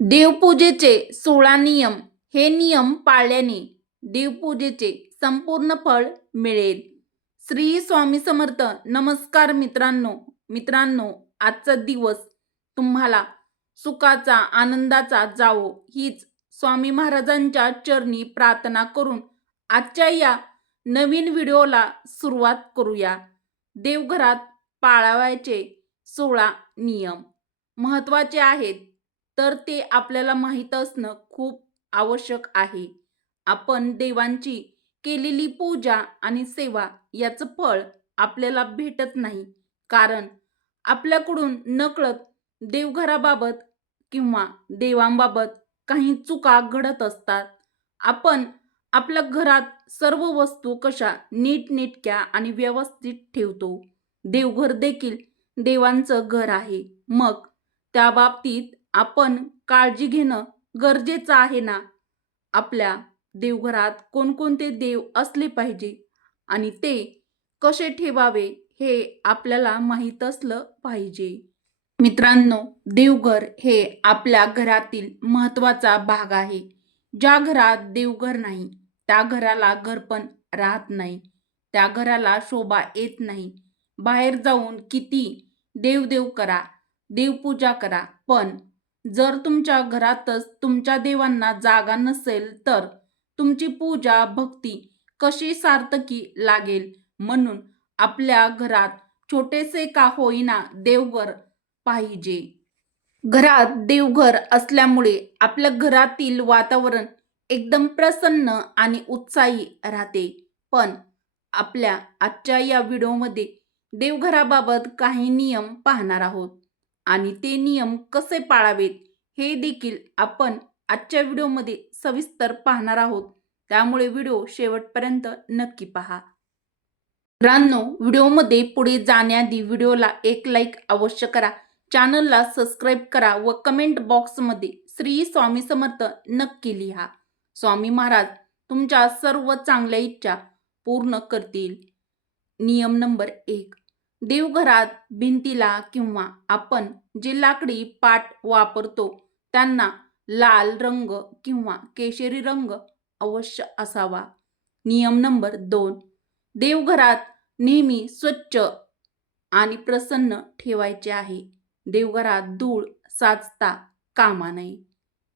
देवपूजेचे सोळा नियम. हे नियम पाळल्याने देवपूजेचे संपूर्ण फळ मिळेल. श्री स्वामी समर्थ नमस्कार मित्रांनो. मित्रांनो आजचा दिवस तुम्हाला सुखाचा आनंदाचा जावो हीच स्वामी महाराजांच्या चरणी प्रार्थना करून आजच्या या नवीन व्हिडिओला सुरुवात करूया. देवघरात पाळावायचे सोळा नियम. महत्त्वाचे आहेत तर ते आपल्याला माहीत असणं खूप आवश्यक आहे. आपण देवांची केलेली पूजा आणि सेवा याचं फळ आपल्याला भेटत नाही. कारण आपल्याकडून नकळत देवघराबाबत किंवा देवांबाबत काही चुका घडत असतात. आपण आपल्या घरात सर्व वस्तू कशा नीटनेटक्या आणि व्यवस्थित ठेवतो? देवघर देखील देवांचं घर आहे. मग त्या बाबतीत आपण काळजी घेणं गरजेचं आहे ना? आपल्या देवघरात कोणकोणते देव असले पाहिजे आणि ते कसे ठेवावे हे आपल्याला माहीत असलं पाहिजे. मित्रांनो देवघर हे आपल्या घरातील महत्त्वाचा भाग आहे. ज्या घरात देवघर नाही त्या घराला घरपण राहत नाही. त्या घराला शोभा येत नाही. बाहेर जाऊन किती देवदेव करा देवपूजा करा पण जर तुमच्या घरातच तुमच्या देवांना जागा नसेल तर तुमची पूजा भक्ती कशी सार्थकी लागेल? म्हणून आपल्या घरात छोटेसे का होईना देवघर पाहिजे. घरात देवघर असल्यामुळे आपल्या घरातील वातावरण एकदम प्रसन्न आणि उत्साही राहते. पण आपल्या आजच्या या व्हिडिओमध्ये देवघराबाबत काही नियम पाहणार आहोत. आणि ते नियम कसे पाळावेत हे देखील आपण आजच्या व्हिडिओमध्ये सविस्तर पाहणार आहोत. त्यामुळे व्हिडिओ शेवटपर्यंत नक्की पहा. मित्रांनो व्हिडिओमध्ये पुढे जाण्याआधी व्हिडिओला एक लाईक अवश्य करा. चॅनलला सबस्क्राईब करा व कमेंट बॉक्समध्ये श्री स्वामी समर्थ नक्की लिहा. स्वामी महाराज तुमच्या सर्व चांगल्या इच्छा पूर्ण करतील. नियम नंबर एक. देवघरात भिंतीला किंवा आपण जे लाकडी पाट वापरतो त्यांना लाल रंग किंवा केशरी रंग अवश्य असावा. नियम नंबर दोन. देवघरात नेहमी स्वच्छ आणि प्रसन्न ठेवायचे आहे. देवघरात धूळ साचता कामा नये.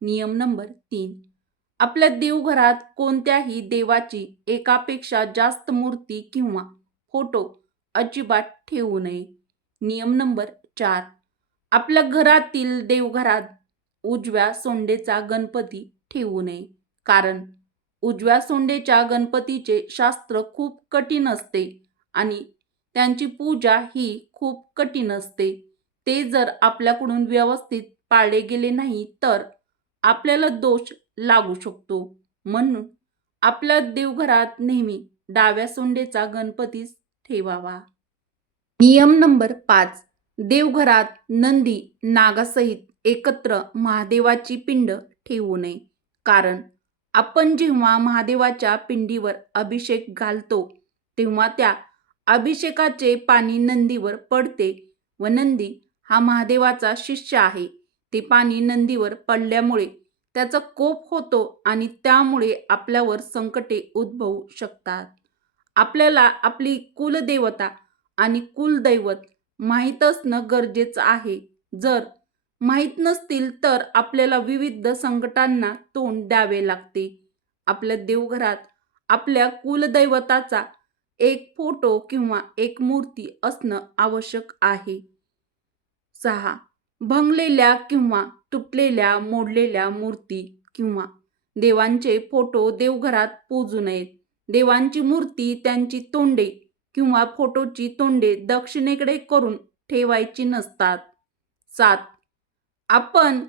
नियम नंबर तीन. आपल्या देवघरात कोणत्याही देवाची एकापेक्षा जास्त मूर्ती किंवा फोटो अजिबात ठेवू नये. नियम नंबर चार. आपल्या घरातील देवघरात उजव्या सोंडेचा गणपती ठेवू नये. कारण उजव्या सोंडेच्या गणपतीचे शास्त्र खूप कठीण असते आणि त्यांची पूजा ही खूप कठीण असते. ते जर आपल्याकडून व्यवस्थित पाळले गेले नाही तर आपल्याला दोष लागू शकतो. म्हणून आपल्या देवघरात नेहमी डाव्या सोंडेचा गणपतीच ठेवावा. नियम नंबर पाच. देवघरात नंदी नागासहित एकत्र महादेवाची पिंड ठेवू नये. कारण आपण जेव्हा महादेवाच्या पिंडीवर अभिषेक घालतो तेव्हा त्या अभिषेकाचे पाणी नंदीवर पडते व नंदी हा महादेवाचा शिष्य आहे. ते पाणी नंदीवर पडल्यामुळे त्याचा कोप होतो आणि त्यामुळे आपल्यावर संकटे उद्भवू शकतात. आपल्याला आपली कुलदेवता आणि कुलदैवत माहीत असणं गरजेचं आहे. जर माहीत नसतील तर आपल्याला विविध संकटांना तोंड द्यावे लागते. आपल्या देवघरात आपल्या कुलदैवताचा एक फोटो किंवा एक मूर्ती असणं आवश्यक आहे. सहा. भंगलेल्या किंवा तुटलेल्या मोडलेल्या मूर्ती किंवा देवांचे फोटो देवघरात पूजू नयेत. देवांची मूर्ती त्यांची तोंडे किंवा फोटोची तोंडे दक्षिणेकडे करून ठेवायची नसतात. सात. आपण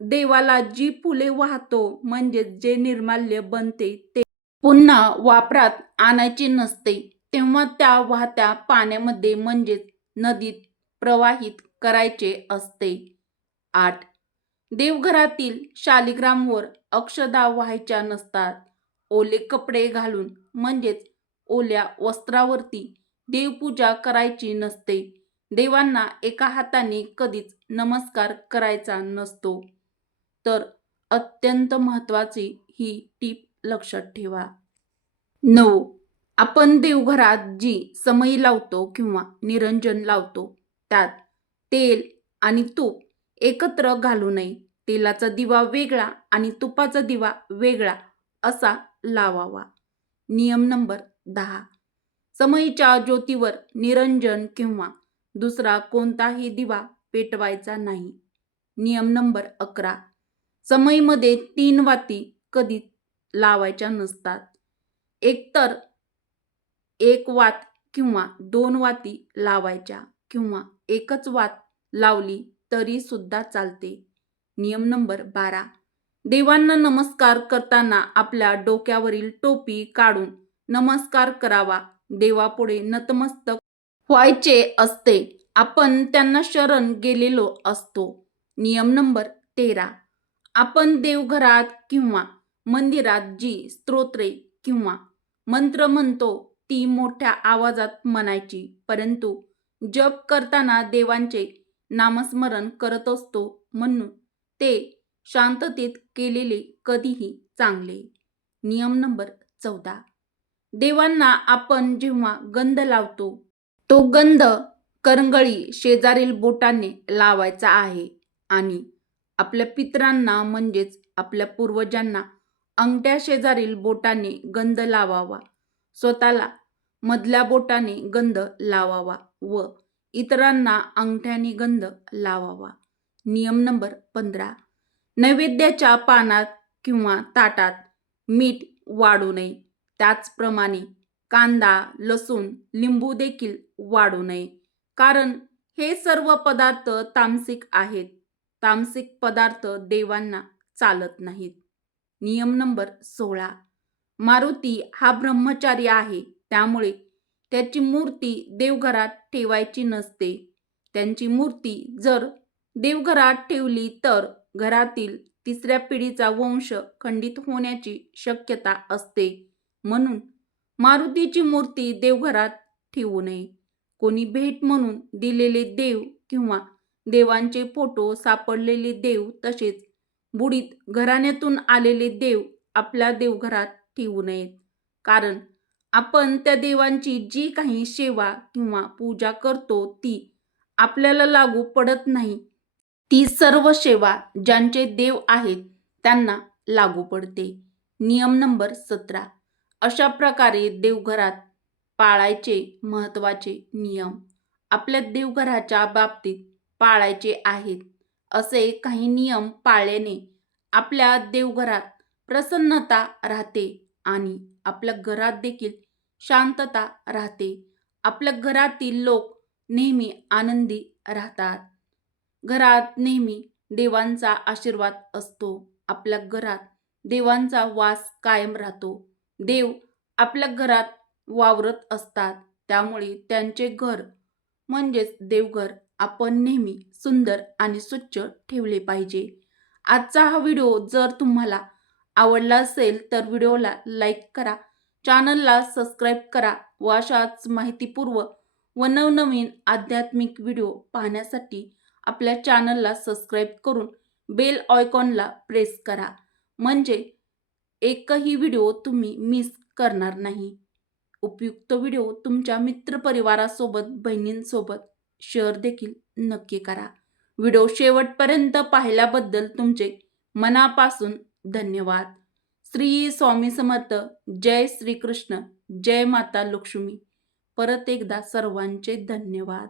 देवाला जी फुले वाहतो म्हणजे जे निर्माल्य बनते ते पुन्हा वापरात आणायचे नसते तेव्हा त्या वाहत्या पाण्यामध्ये म्हणजेच नदीत प्रवाहित करायचे असते. आठ. देवघरातील शालिग्रामवर अक्षदा व्हायच्या नसतात. ओले कपडे घालून. म्हणजेच ओल्या वस्त्रावरती देवपूजा करायची नसते. देवांना एका हाताने कधीच नमस्कार करायचा नसतो. तर अत्यंत महत्त्वाची ही टीप लक्षात ठेवा. नऊ. आपण देवघरात जी समई लावतो किंवा निरंजन लावतो त्यात तेल आणि तूप एकत्र घालू नये. तेलाचा दिवा वेगळा आणि तुपाचा दिवा वेगळा असा लावावा. नियम नंबर दहा. समईच्या ज्योतीवर निरंजन किंवा दुसरा कोणताही दिवा पेटवायचा नाही. नियम नंबर अकरा. समईमध्ये तीन वाती कधी लावायच्या नसतात. एकतर एक वात किंवा दोन वाती लावायच्या किंवा एकच वात लावली तरी सुद्धा चालते. नियम नंबर बारा. देवांना नमस्कार करताना आपल्या डोक्यावरील टोपी काढून नमस्कार करावा. देवापुढे नतमस्तक व्हायचे असते. आपण त्यांना शरण गेलेलो असतो. नियम नंबर तेरा. आपण देवघरात किंवा मंदिरात जी स्तोत्रे किंवा मंत्र म्हणतो ती मोठ्या आवाजात म्हणायची. परंतु जप करताना देवांचे नामस्मरण करत असतो म्हणून ते शांततेत केलेले कधीही चांगले. नियम नंबर चौदा. देवांना आपण जेव्हा गंध लावतो तो गंध करंगळी शेजारील बोटाने लावायचा आहे आणि आपल्या पितरांना म्हणजेच आपल्या पूर्वजांना अंगठ्या शेजारील बोटाने गंध लावावा. स्वतःला मधल्या बोटाने गंध लावावा व इतरांना अंगठ्याने गंध लावावा. नियम नंबर पंधरा. नैवेद्याच्या पानात किंवा ताटात मीठ वाढू नये. त्याचप्रमाणे कांदा लसूण लिंबू देखील वाढू नये. कारण हे सर्व पदार्थ तामसिक आहेत. तामसिक पदार्थ देवांना चालत नाहीत. नियम नंबर सोळा. मारुती हा ब्रह्मचारी आहे. त्यामुळे त्याची मूर्ती देवघरात ठेवायची नसते. त्यांची मूर्ती जर देवघरात ठेवली तर घरातील तिसऱ्या पिढीचा वंश खंडित होण्याची शक्यता असते. म्हणून मारुतीची मूर्ती देवघरात ठेवू नये. कोणी भेट म्हणून दिलेले देव किंवा देवांचे फोटो सापडलेले देव तसेच बुडीत घराण्यातून आलेले देव आपल्या देवघरात ठेवू नयेत. कारण आपण त्या देवांची जी काही सेवा किंवा पूजा करतो ती आपल्याला लागू पडत नाही. ती सर्व सेवा ज्यांचे देव आहेत त्यांना लागू पडते. नियम नंबर सतरा. अशा प्रकारे देवघरात पाळायचे महत्त्वाचे नियम आपल्या देवघराच्या बाबतीत पाळायचे आहेत. असे काही नियम पाळल्याने आपल्या देवघरात प्रसन्नता राहते आणि आपल्या घरात देखील शांतता राहते. आपल्या घरातील लोक नेहमी आनंदी राहतात. घरात नेहमी देवांचा आशीर्वाद असतो. आपल्या घरात देवांचा वास कायम राहतो. देव आपल्या घरात वावरत असतात. त्यामुळे त्यांचे घर म्हणजेच देवघर आपण नेहमी सुंदर आणि स्वच्छ ठेवले पाहिजे. आजचा हा व्हिडिओ जर तुम्हाला आवडला असेल तर व्हिडिओला लाईक करा. चॅनलला सबस्क्राईब करा व अशाच माहितीपूर्व व नवनवीन आध्यात्मिक व्हिडिओ पाहण्यासाठी आपल्या चॅनलला सबस्क्राईब करून बेल ऑयकॉनला प्रेस करा. म्हणजे एकही व्हिडिओ तुम्ही मिस करणार नाही. उपयुक्त व्हिडिओ तुमच्या मित्रपरिवारासोबत बहिणींसोबत शेअर देखील नक्की करा. व्हिडिओ शेवटपर्यंत पाहिल्याबद्दल तुमचे मनापासून धन्यवाद. श्री स्वामी समर्थ जय श्रीकृष्ण जय माता लक्ष्मी. परत एकदा सर्वांचे धन्यवाद.